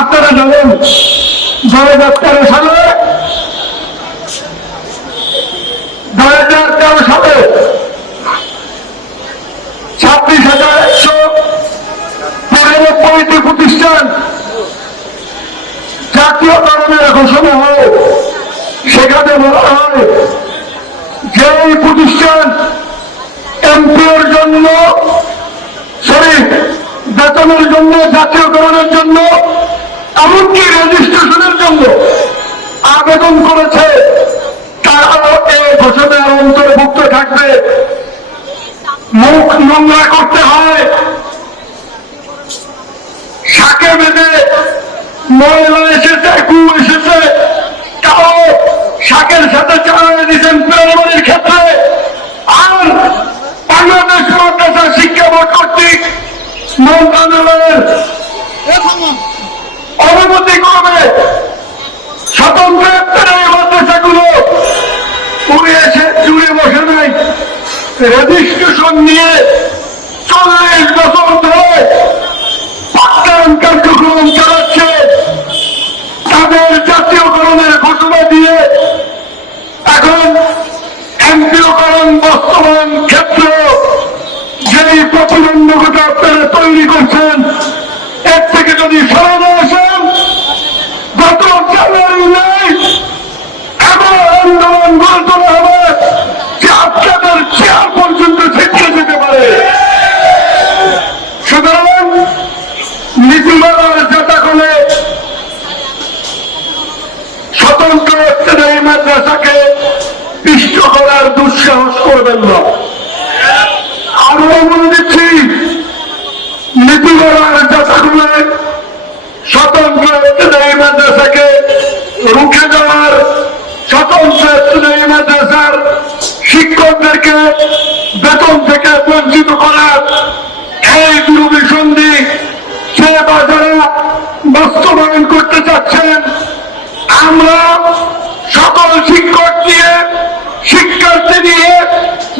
আপনারা জানেন দু হাজার তেরো সালে প্রতিষ্ঠান। ঘোষণা হয়। সেখানে বলা হয়, যে এই প্রতিষ্ঠান এমপিওর জন্য সরি বেতনের জন্য জাতীয়করণের জন্য এমনকি রেজিস্ট্রেশনের জন্য আবেদন করেছে। তারাও এই ঘোষণার অন্তর্ভুক্ত থাকবে। মুখ নোংরা করতে হয়। শাকে বেঁধে ময়লা এসেছে কু এসেছে। তাও শাকের সাথে চালানো দিচ্ছেন প্রাইমারির ক্ষেত্রে। আর বাংলাদেশ মাদ্রাসা শিক্ষা বোর্ড কর্তৃক মন্ত্রণালয়ের অনুমতি করবে স্বতন্ত্র একটা এই মাদ্রাসাগুলো উড়ে এসে জুড়ে বসে নাই রেজিস্ট্রেশন নিয়ে চল্লিশ বছর ধরে পাঠদান কার্যক্রম চালাচ্ছে। তাদের জাতীয়করণের ঘোষণা দিয়ে এখন এমপিওকরণ বাস্তবায়ন ক্ষেত্র যেই প্রতিবন্ধকতা আপনারা তৈরি করছেন, এর থেকে যদি সরানো আসেন গত জানুয়ারি নেই এমন আন্দোলন গড়ে তোলা হবে যে আপনাদের চেয়ার পর্যন্ত ছিটকে যেতে পারে সুতরাং নীতিমালার যাতা করে স্বতন্ত্র এই মাদ্রাসাকে পিষ্ট করার দুঃসাহস করবেন না। আরও বলে দিচ্ছি নীতিমালার যাতা করে স্বতন্ত্র এই মাদ্রাসাকে রুখে দেওয়ার স্বতন্ত্র এই মাদ্রাসার শিক্ষকদেরকে বেতন থেকে বঞ্চিত করার এই বিরোধী সন্ধি সে বাজারে বাস্তবায়ন করতে চাচ্ছেন, আমরা সকল শিক্ষক নিয়ে, শিক্ষার্থী নিয়ে,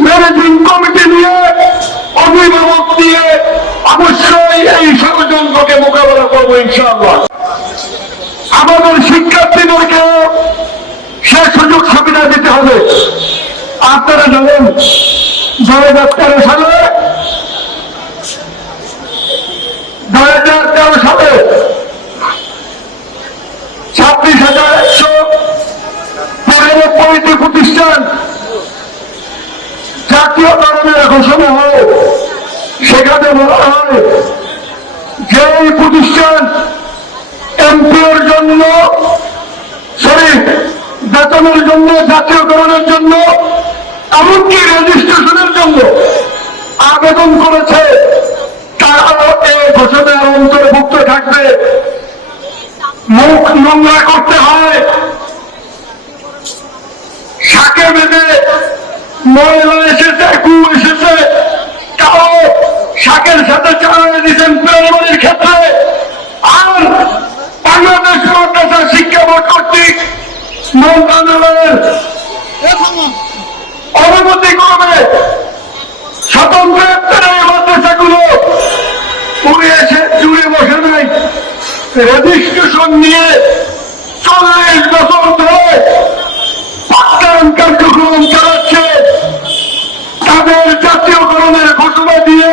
ম্যানেজিং কমিটি নিয়ে, অভিভাবক নিয়ে অবশ্যই এই ষড়যন্ত্রকে মোকাবেলা করব ইনশাআল্লাহ। আমাদের শিক্ষার্থীদেরকে সে সুযোগ সুবিধা দিতে হবে। আপনারা জানেন দু হাজার তেরো সালে ঘোষণা হয় সেখানে বলা হয় যে প্রতিষ্ঠান এমপিওর জন্য সরি বেতনের জন্য, জাতীয়করণের জন্য, এমনকি রেজিস্ট্রেশনের জন্য আবেদন করেছে তারাও এই ঘোষণার অন্তর্ভুক্ত থাকবে। মুখ নোংরা করতে হয়। শাকে বেঁধে ময়লা এসেছে, কু এসেছে শাকের সাথে চালানো দিচ্ছেন প্রাইমারির ক্ষেত্রে। আর বাংলাদেশ মাদ্রাসা শিক্ষা বোর্ড কর্তৃক মন্ত্রণালয়ের অনুমতি করবে স্বতন্ত্র এই মাদ্রাসাগুলো উড়ে এসে জুড়ে বসে নাই। রেজিস্ট্রেশন নিয়ে চল্লিশ বছর ধরে পাঠদান কার্যক্রম চালাচ্ছে। তাদের জাতীয়করণের ঘোষণা দিয়ে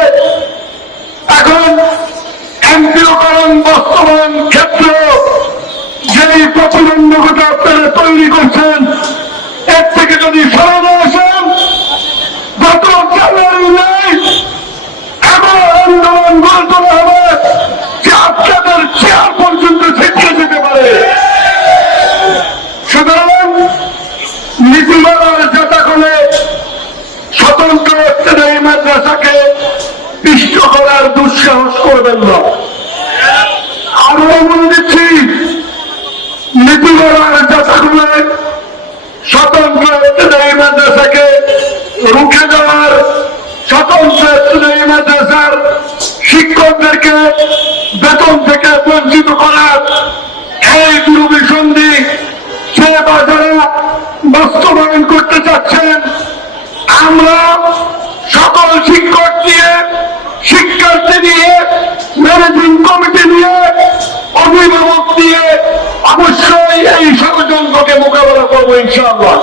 এমপিওকরণ বাস্তবায়ন ক্ষেত্র যেই প্রতিবন্ধকতা আপনারা তৈরি করছেন, এর থেকে যদি সরানো আসেন গত জানুয়ারি নেই এমন আন্দোলন গড়ে হবে, যে আপনাদের চেয়ার পর্যন্ত ছিটকে যেতে পারে। সুতরাং নীতিমালার যাতা করে স্বতন্ত্র এই মাদ্রাসাকে পিষ্ট করার দুঃসাহস করবেন না। বলে দিচ্ছি। নীতিমালার যাতা করে স্বতন্ত্র এই মাদ্রাসাকে রুখে দেওয়ার স্বতন্ত্র মাদ্রাসার শিক্ষকদেরকে বেতন থেকে বঞ্চিত করার এই বিরোধী সন্ধি সে বাজারে বাস্তবায়ন করতে চাচ্ছেন, আমরা সকল শিক্ষক নিয়ে শিক্ষার্থী নিয়ে ম্যানেজিং কমিটি নিয়ে অভিভাবক অবশ্যই এই ষড়যন্ত্রকে মোকাবেলা করব ইনশাআল্লাহ।